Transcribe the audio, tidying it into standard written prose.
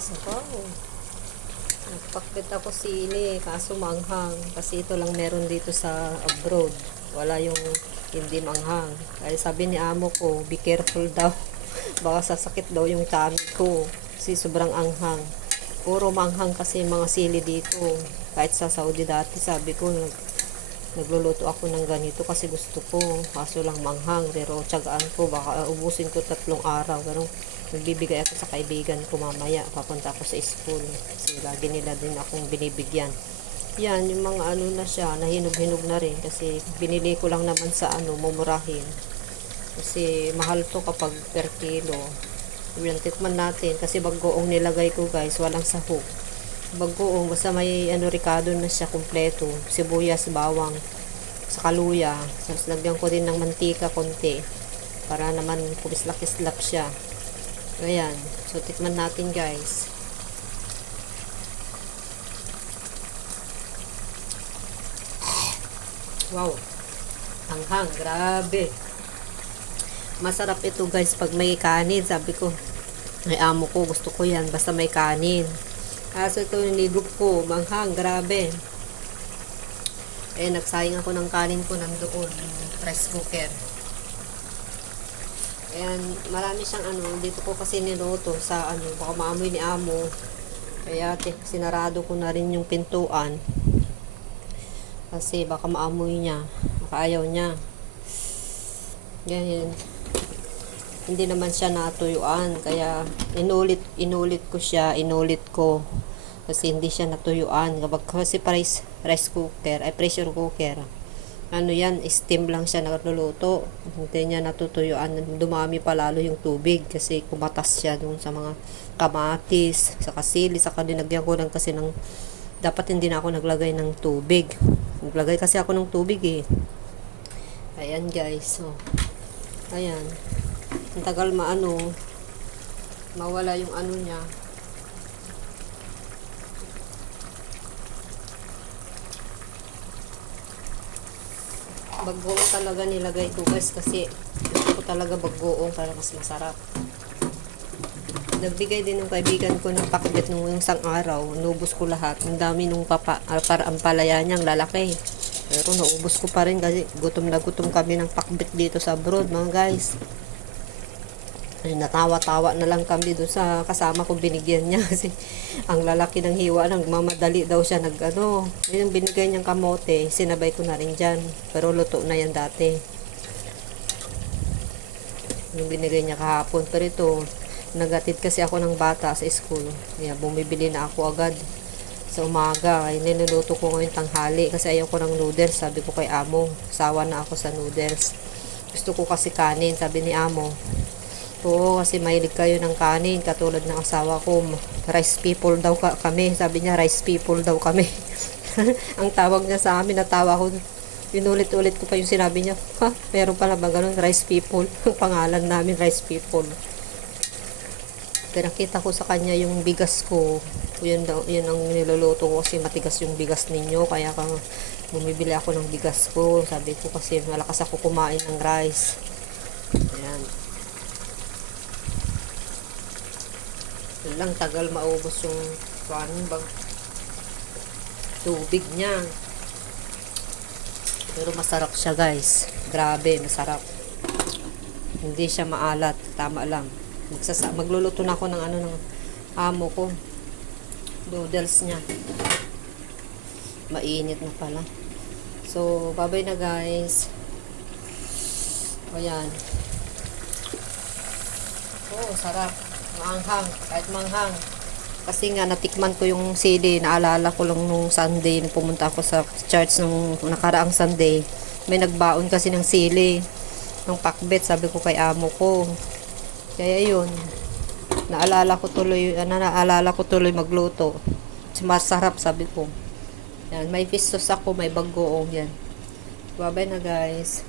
Sabaw. Nagpakbit ako sili, kaso manghang. Kasi ito lang meron dito sa abroad. Wala yung hindi manghang. Kaya sabi ni amo ko, be careful daw. Baka sasakit daw yung tummy ko. Kasi sobrang anghang. Puro manghang kasi mga sili dito. Kahit sa Saudi dati, sabi ko, nagluluto ako ng ganito kasi gusto ko. Kaso lang manghang. Pero tiyagaan ko, baka ubusin ko 3 araw. Pero nagbibigay ako sa kaibigan ko mamaya. Papunta ako sa school. Kasi lagi nila din akong binibigyan. Yan, yung mga ano na siya, nahinog-hinog na rin. Kasi binili ko lang naman sa mumurahin. Kasi mahal to kapag per kilo. Yan, tikman natin. Kasi bagoong nilagay ko guys, walang sahog. Bagoong, basta may ricado na siya kompleto. Sibuyas, bawang, sa kaluya. Tapos lagyan ko din ng mantika konti. Para naman kumislap-kislap siya. Ayan. So, tikman natin guys. Wow. Hanghang. Grabe. Masarap ito guys pag may kanin. Sabi ko, ay amo ko, gusto ko yan. Basta may kanin. Kaso ito niligup ko. Manghang. Grabe. Nagsayang ako ng kanin ko nandoon. Rice cooker. Ayan, marami siyang dito ko kasi niluto sa baka maamoy ni amo. Kaya sinarado ko na rin yung pintuan. Kasi baka maamoy niya. Baka ayaw niya. Ganyan. Hindi naman siya natuyuan. Kaya inulit ko siya. Inulit ko. Kasi hindi siya natuyuan. Kasi rice cooker, ay pressure cooker. Yan, steam lang siya nagluluto. Hindi niya natutuyuan. Dumami pa lalo yung tubig kasi kumatas siya dun sa mga kamatis, sa kasili, sa dinagyan ko lang kasi dapat hindi na ako naglagay ng tubig. Naglagay kasi ako ng tubig eh. Ayan guys. So, ayan. Ang tagal mawala yung niya. Bagoong talaga nilagay ko guys kasi gusto ko talaga bagoong para mas masarap. Nagbigay din ng kaibigan ko ng pakbet nung isang araw. Naubos ko lahat. Ang dami nung para ang palaya niyang lalaki. Pero naubos ko pa rin kasi gutom na gutom kami ng pakbet dito sa abroad mga guys. Natawa-tawa na lang kami doon sa kasama ko binigyan niya kasi ang lalaki ng hiwa nagmamadali daw siya yung binigay niyang kamote sinabay ko na rin dyan pero luto na yan dati yung binigay niya kahapon pero ito nagatid kasi ako ng bata sa school kaya bumibili na ako agad sa umaga ay niluluto ko ngayon tanghali kasi ayaw ko ng noodles sabi ko kay amo sawa na ako sa noodles gusto ko kasi kanin sabi ni amo. Oo, kasi mahilig kayo ng kanin katulad ng asawa ko. Rice people daw kami. Sabi niya, rice people daw kami. Ang tawag niya sa amin, natawa ko. Inulit-ulit ko pa yung sinabi niya. Ha? Meron pala ba ganun? Rice people. Pangalan namin, rice people. Pinakita ko sa kanya yung bigas ko. Yun ang niluluto ko kasi matigas yung bigas ninyo. Kaya bumibili ako ng bigas ko. Sabi ko kasi malakas ako kumain ng rice. Ayan. Lang tagal maubos yung tubig niya pero masarap siya guys grabe masarap hindi siya maalat tama lang magluluto na ako ng ng amo ko noodles niya mainit na pala so bye bye na guys ayan sarap manghang, kahit manghang. Kasi nga, natikman ko yung sili, naalala ko lang nung Sunday, nung pumunta ako sa church nung nakaraang Sunday. May nagbaon kasi ng sili, ng pakbet, sabi ko kay amo ko. Kaya yun, naalala ko tuloy magluto. Masarap, sabi ko. Yan, may fish sauce ako, may bagoong yan. Bye-bye na guys.